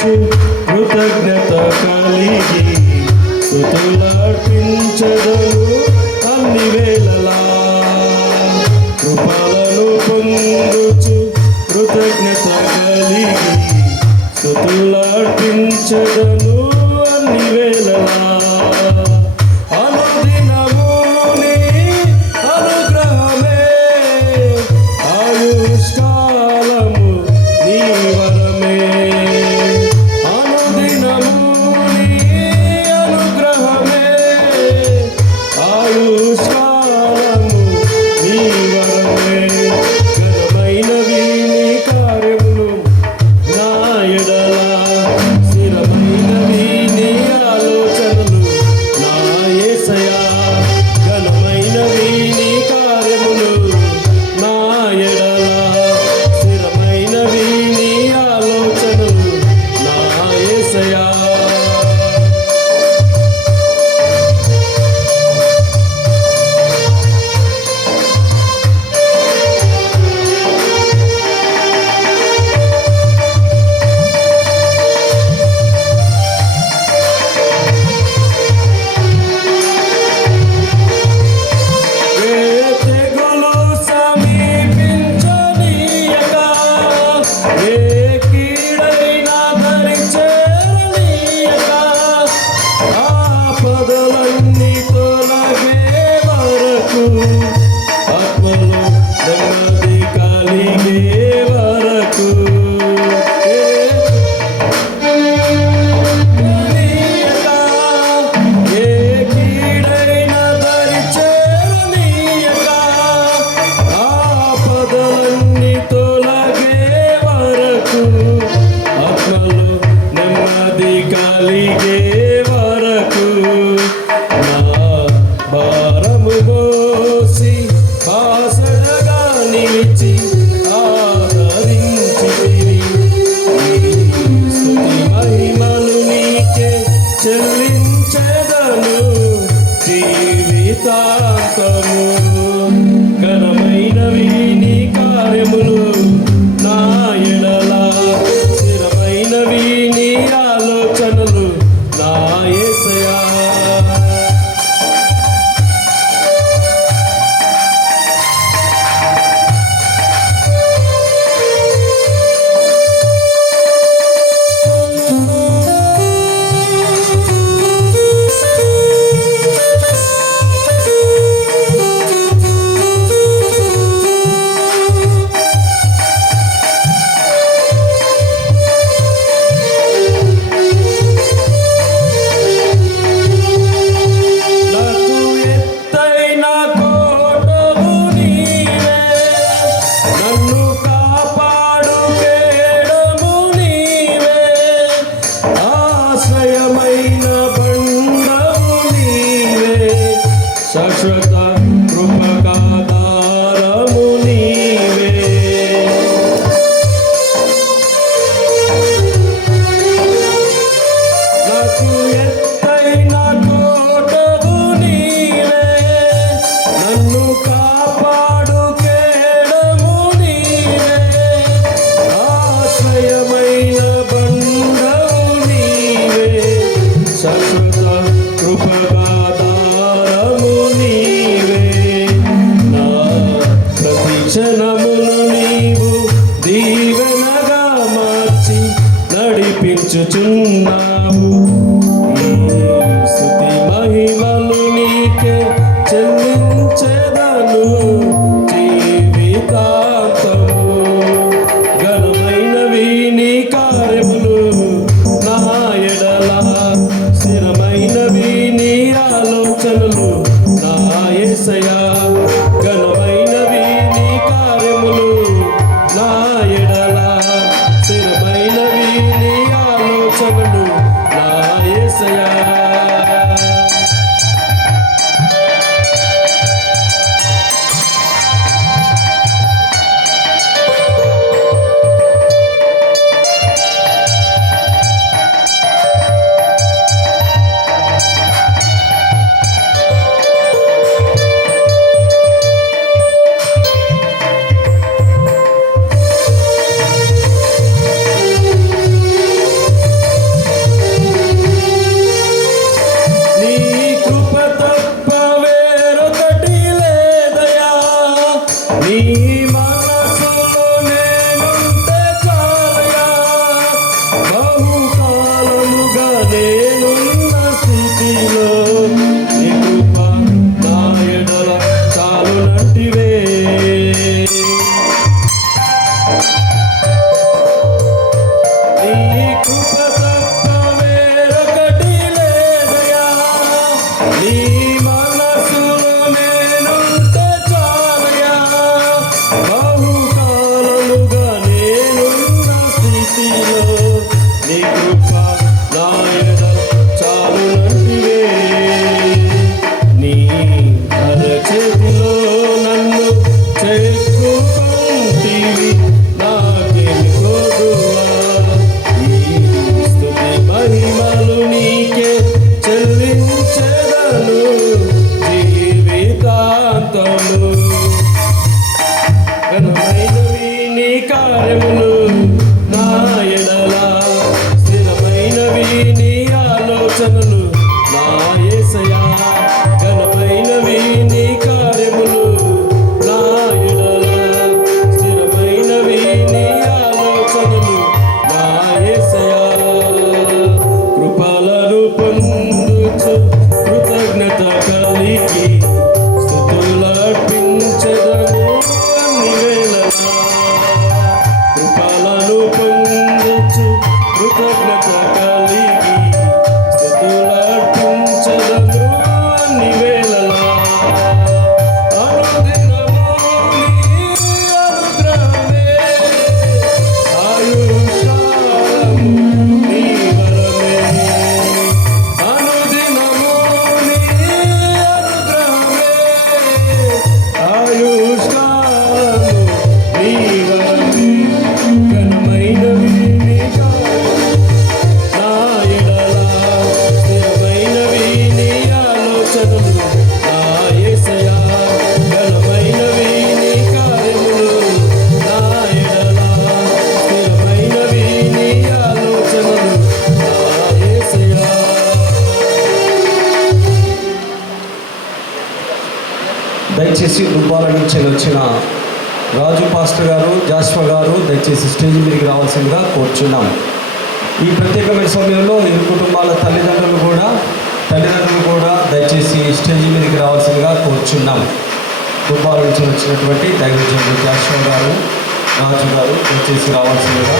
పొందుచు కృతజ్ఞత కలిగి స్తుతులర్పించెదను అన్ని వేళలా. కృపలను పొందుచు కృతజ్ఞత కలిగి స్తుతులర్పించెదను అన్ని వేళలా. అనుదినము నీ అనుగ్రహమే, ఆయుష్కాలము నీ వరమే. అనుదినము నీ అనుగ్రహమే, ఆయుష్కాలము నీ వరమే. ఘనమైనవి నీ కార్యములు నా ఎడల, స్థిరమైనవి నీ ఆలోచనలు నా యేసయ్యా. ఘనమైనవి నీ కార్యములు నా ఎడల, స్థిరమైనవి నీ ఆలోచనలు నా యేసయ్యా. తెగులు సమీపించనీయక, ఏ కీడైనా దరి చేరనీయక, ఆపదలన్నీ తొలగే వరకు, ఆత్మలో నెమ్మది కలిగే వరకు, ఏ కీడైనా దరి చేరనీయక, ఆపదలన్నీ తొలగే వరకు, ఆత్మలో నెమ్మది కలిగే వరకు. నా భారము మోసి బాసడగా నిలిచి ఆదరించితివి. నీ స్తుతి మహిమలు నీకే చెల్లించెదను జీవితాంతము. ఘనమైనవి నీ కార్యములు నా ఎడల, స్థిరమైనవి నీ ఆలోచనలు నా యేసయ్యా. నాకు ఎత్తైన కోటవు నీవే, నన్ను కాపాడు కేడము నీవే, ఆశ్రయమైన బండము నీవే, శాశ్వత కృపకాధారము నీవే. నాకు ఎత్తైన కోటవు నీవే, నన్ను కాపాడు కేడము నీవే, ఆశ్రయమైన బండవు నీవే, శాశ్వత కృపకాధారము నీవే. నా ప్రతి క్షణమును నీవు దీవెనగా మార్చి నడిపించుచున్నావు. ఈ స్తుతి మహిమలు నీకే చెల్లించెదను జీవితాంతము. ఘనమైనవి నీ కార్యములు నా ఎడల, స్థిరమైనవి నీ ఆలోచనలు నా యేసయ్యా. ఘనమైనవి నీ కార్యములు నా ఎడల, స్థిరమైనవి నీ ఆలోచనలు నా యేసయ్యా. కృప తప్ప వేరొకటి లేదయా, నీ మనసులో నేనుంటే చాలయా, బహుకాలముగా నేనున్న స్థితిలో నీ కృప నా ఎడ చాలునంటివే, నీ అరచేతిలో నన్ను చెక్కుకుంటివి, నాకేమి కొదువా, ఈ స్తుతి మహిమలు నీకే చెల్లించెదను జీవితాంతము. ఘనమైనవి నీ కార్యములు నా ఎడల, స్థిరమైనవి నీ ఆలోచనలు నా యేసయ్యా, ఘనమైనవి నీ కార్యములు నా ఎడల, స్థిరమైనవి నీ ఆలోచనలు నా యేసయ్యా, కృపలను పొందుచు కృతజ్ఞత కలిగి స్తుతులర్పించెదను అన్ని వేళలా, కృపలను పొందుచు కృతజ్ఞత కలిగి స్తుతులర్పించెదను అన్ని వేళలా, అనుదినము నీ అనుగ్రహమే, ఆయుష్కాలము నీ వరమే, అనుదినము నీ అనుగ్రహమే, ఆయుష్కాలము నీ వరమే, ఘనమైనవి నీ కార్యములు నా ఎడల, స్థిరమైనవి నీ ఆలోచనలు నా యేసయ్యా, ఘనమైనవి నీ కార్యములు నా ఎడల, స్థిరమైనవి నీ ఆలోచనలు నా యేసయ్యా. దయచేసి దుబ్బాల నుంచి వచ్చిన రాజు పాస్టర్ గారు, జాస్వా గారు దయచేసి స్టేజ్ మీదకి రావాల్సిందిగా కోరుచున్నాం. ఈ ప్రత్యేకమైన సమయంలో ఇరు కుటుంబాల తల్లిదండ్రులు కూడా దయచేసి స్టేజ్ మీదకి రావాల్సిందిగా కోరుచున్నాం. దుబ్బాల నుంచి వచ్చినటువంటి దైవజనుడు జాస్వా గారు, రాజు గారు దయచేసి రావాల్సిందిగా.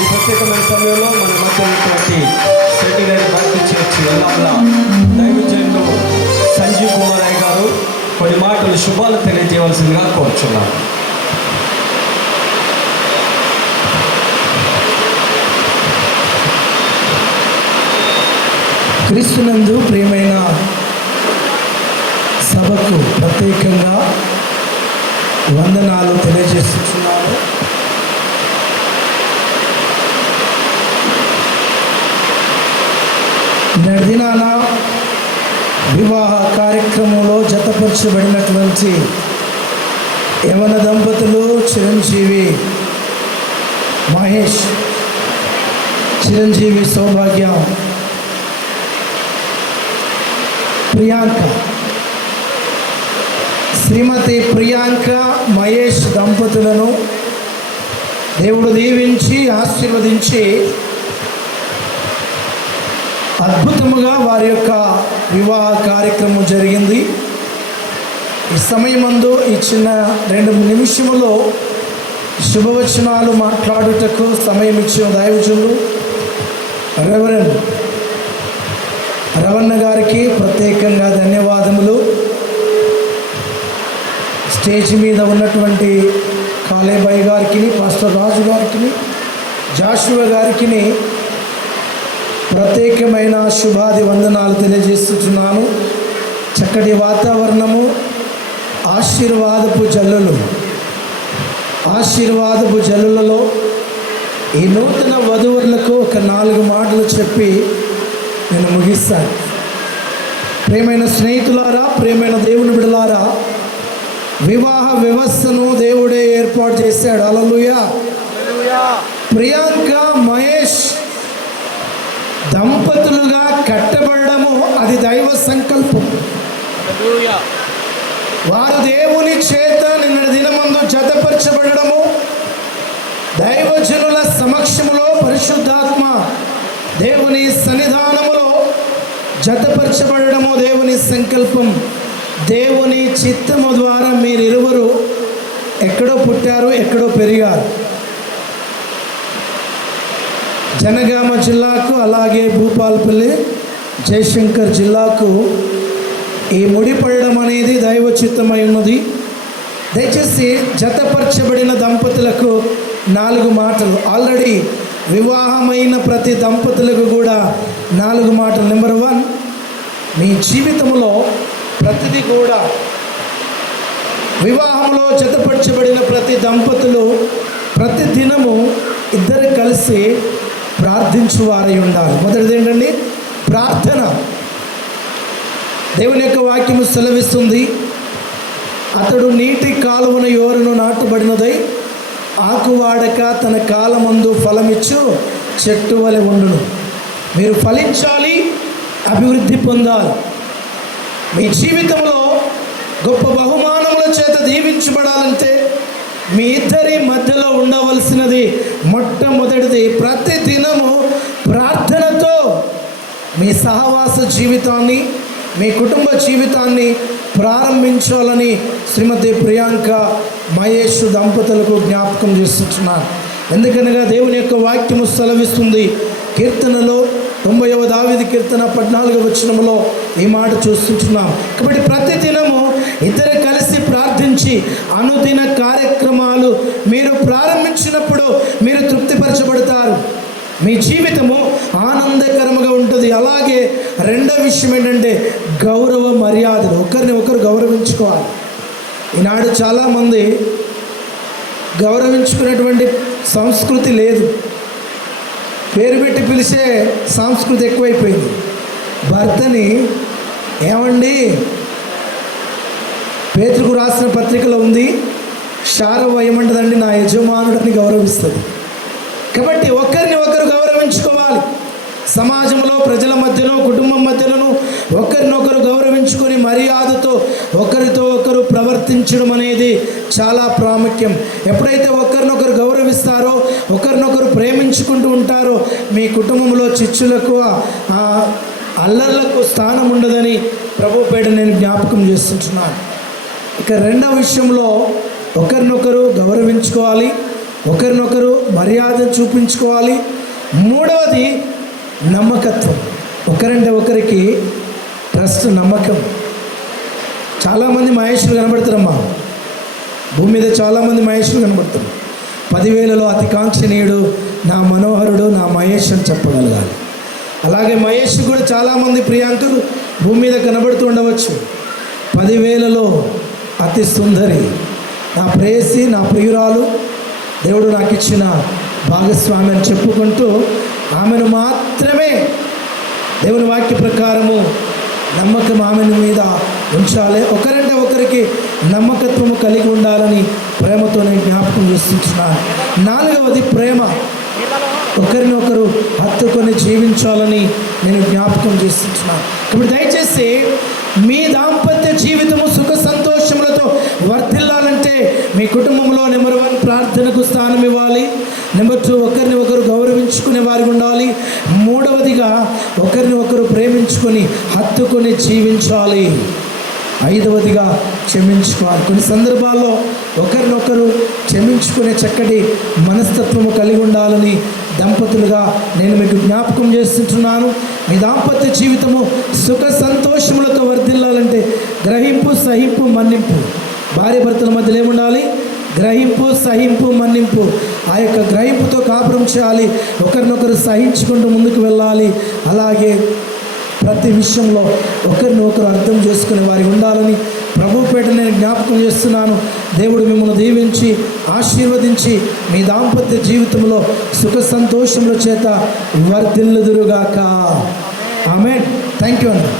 ఈ ప్రత్యేకమైన సమయంలో మన మధ్య ఉన్నటువంటి సెటిల్ అయిన భక్తి చర్చి ఎల్లమ్మ దైవజనుడు సంజీవ్ కుమార్ రాయ్ గారు కొన్ని మాటలు శుభాలు తెలియజేయవలసిందిగా కోరుచున్నాను. క్రీస్తునందు ప్రియమైన సభకు ప్రత్యేకంగా వందనాలు తెలియజేస్తున్నాను. నడిదినాన వివాహ కార్యక్రమంలో జతపరచబడినటువంటి యవన దంపతులు చిరంజీవి మహేష్, చిరంజీవి సౌభాగ్య, ప్రియాంక, శ్రీమతి ప్రియాంక మహేష్ దంపతులను దేవుడు దీవించి ఆశీర్వదించి అద్భుతముగా వారి యొక్క వివాహ కార్యక్రమం జరిగింది. ఈ సమయమందు ఈ చిన్న 2 నిమిషములో శుభవచనాలు మాట్లాడుటకు సమయం ఇచ్చిన దైవజనులు రవణ గారికి ప్రత్యేకంగా ధన్యవాదములు. స్టేజ్ మీద ఉన్నటువంటి కాలేబాయి గారికి, పాస్టర్ రాజు గారికి, జాషువా గారికి ప్రత్యేకమైన శుభాది వందనాలు తెలియజేస్తున్నాను. చక్కటి వాతావరణము, ఆశీర్వాదపు జల్లులలో ఈ నూతన వధువులకు ఒక 4 మాటలు చెప్పి నేను ముగిస్తాను. ప్రియమైన స్నేహితులారా, ప్రియమైన దేవుని బిడ్డలారా, వివాహ వ్యవస్థను దేవుడే ఏర్పాటు చేశాడు. హల్లెలూయా. ప్రియాంక మహేష్ దంపతులుగా కట్టబడము అది దైవ సంకల్పం. వారు దేవుని చేత నిన్న దినమందు జతపరచబడము, దైవజనుల సమక్షములో పరిశుద్ధాత్మ దేవుని సన్నిధానములో జతపరచబడము దేవుని సంకల్పం, దేవుని చిత్తము ద్వారా మీరిరువురు ఎక్కడో పుట్టారు, ఎక్కడో పెరిగారు. జనగామ జిల్లాకు అలాగే భూపాలపల్లి జయశంకర్ జిల్లాకు ఈ ముడిపడడం అనేది దైవ చిత్తమై ఉన్నది. దయచేసి జతపరచబడిన దంపతులకు 4 మాటలు, ఆల్రెడీ వివాహమైన ప్రతి దంపతులకు కూడా 4 మాటలు. నెంబర్ 1, మీ జీవితంలో ప్రతిదీ కూడా వివాహంలో జతపరచబడిన ప్రతి దంపతులు ప్రతి దినము ఇద్దరు కలిసి ప్రార్థించువారై ఉండాలి. మొదటిది ఏంటండి? ప్రార్థన. దేవుని యొక్క వాక్యము సెలవిస్తుంది, అతడు నీటి కాలువన యోరను నాటబడినదై ఆకువాడక తన కాలమందు ఫలమిచ్చు చెట్టు వలె ఉండును. మీరు ఫలించాలి, అభివృద్ధి పొందాలి. మీ జీవితంలో గొప్ప బహుమానముల చేత దీవించబడాలంటే మీ ఇద్దరి మధ్యలో ఉండవలసినది మొట్టమొదటిది ప్రతి దినము ప్రార్థనతో మీ సహవాస జీవితాన్ని, మీ కుటుంబ జీవితాన్ని ప్రారంభించాలని శ్రీమతి ప్రియాంక మహేష్ దంపతులకు జ్ఞాపకం చేస్తున్నాను. ఎందుకనగా దేవుని యొక్క వాక్యము సెలవిస్తుంది, కీర్తనలో 90వ దావీదు కీర్తన 14వ వచనములో ఈ మాట చూస్తున్నాం. కాబట్టి ప్రతి దినము ఇద్దరు కలిసి ప్రార్థించి అనుదిన కార్యక్రమాలు మీరు ప్రారంభించినప్పుడు మీరు తృప్తిపరచబడతారు, మీ జీవితము ఆనందకరంగా ఉంటుంది. అలాగే రెండో విషయం ఏంటంటే గౌరవ మర్యాదలు, ఒకరిని ఒకరు గౌరవించుకోవాలి. ఈనాడు చాలామంది గౌరవించుకునేటువంటి సంస్కృతి లేదు, పేరు పెట్టి పిలిచే సంస్కృతి ఎక్కువైపోయింది. భర్తని ఏమండి, పేతురుకు రాసిన పత్రికలో ఉంది, శారవ ఏమంటుందండి, నా యజమానుడిని గౌరవిస్తుంది. కాబట్టి ఒకరిని ఒకరు గౌరవించుకోవాలి. సమాజంలో, ప్రజల మధ్యలో, కుటుంబం మధ్యలోనూ ఒకరినొకరు గౌరవించుకొని మర్యాదతో ఒకరితో ఒకరు ప్రవర్తించడం అనేది చాలా ప్రాముఖ్యం. ఎప్పుడైతే ఒకరినొకరు గౌరవిస్తారో, ఒకరినొకరు ప్రేమించుకుంటూ ఉంటారో, మీ కుటుంబంలో చిచ్చులకు, అల్లర్లకు స్థానం ఉండదని ప్రభు పేట నేను జ్ఞాపకం చేస్తున్నాను. ఇక రెండవ విషయంలో ఒకరినొకరు గౌరవించుకోవాలి, ఒకరినొకరు మర్యాద చూపించుకోవాలి. మూడవది నమ్మకత్వం. ఒకరంటే ఒకరికి ట్రస్ట్, నమ్మకం. చాలామంది మహేష్లు కనబడతారమ్మా, భూమి మీద చాలామంది మహేష్లు కనబడతారు. 10,000లో అతి కాంక్షణీయుడు నా మనోహరుడు నా మహేష్ అని చెప్పగలగాలి. అలాగే మహేష్ కూడా చాలామంది ప్రియాంకలు భూమి మీద కనబడుతూ ఉండవచ్చు. 10,000లో అతి సుందరి నా ప్రేయసి, నా ప్రియురాలు, దేవుడు నాకు ఇచ్చిన భాగస్వామి అని చెప్పుకుంటూ ఆమెను మాత్రమే దేవుని వాక్య ప్రకారము నమ్మకం ఆమెను మీద ఉంచాలి. ఒకరంటే ఒకరికి నమ్మకత్వము కలిగి ఉండాలని ప్రేమతో నేను జ్ఞాపకం చేస్తున్నాను. 4వది ప్రేమ. ఒకరిని ఒకరు హత్తుకొని జీవించాలని నేను జ్ఞాపకం చేస్తున్నాను. కాబట్టి దయచేసి మీ దాంపత్య జీవితము సుఖ సంతోషములతో వర్ధిల్లాలంటే మీ కుటుంబంలో నెంబర్ 1 ప్రార్థనకు స్థానం ఇవ్వాలి. నెంబర్ 2 ఒకరిని ఒకరు గౌరవించుకునే వారికి ఉండాలి. మూడవదిగా ఒకరిని ఒకరు ప్రేమించుకొని హత్తుకొని జీవించాలి. 5వదిగా క్షమించుకోవాలి. కొన్ని సందర్భాల్లో ఒకరినొకరు క్షమించుకునే చక్కటి మనస్తత్వము కలిగి ఉండాలని దంపతులుగా నేను మీకు జ్ఞాపకం చేస్తున్నాను. మీ దాంపత్య జీవితము సుఖ సంతోషములతో వర్ధిల్లాలంటే గ్రహింపు, సహింపు, మన్నింపు. భార్య భర్తల మధ్యలో ఏముండాలి? గ్రహింపు, సహింపు, మన్నింపు. ఆ యొక్క గ్రహింపుతో కాపురం చేయాలి, ఒకరినొకరు సహించుకుంటూ ముందుకు వెళ్ళాలి. అలాగే ప్రతి విషయంలో ఒకరిని ఒకరు అర్థం చేసుకునే వారి ఉండాలని ప్రభుపేట నేను జ్ఞాపకం చేస్తున్నాను. దేవుడు మిమ్మల్ని దీవించి ఆశీర్వదించి మీ దాంపత్య జీవితంలో సుఖ సంతోషముల చేత వర్ధిల్లుదురుగాక. ఆమేన్. థ్యాంక్ యూ అండి.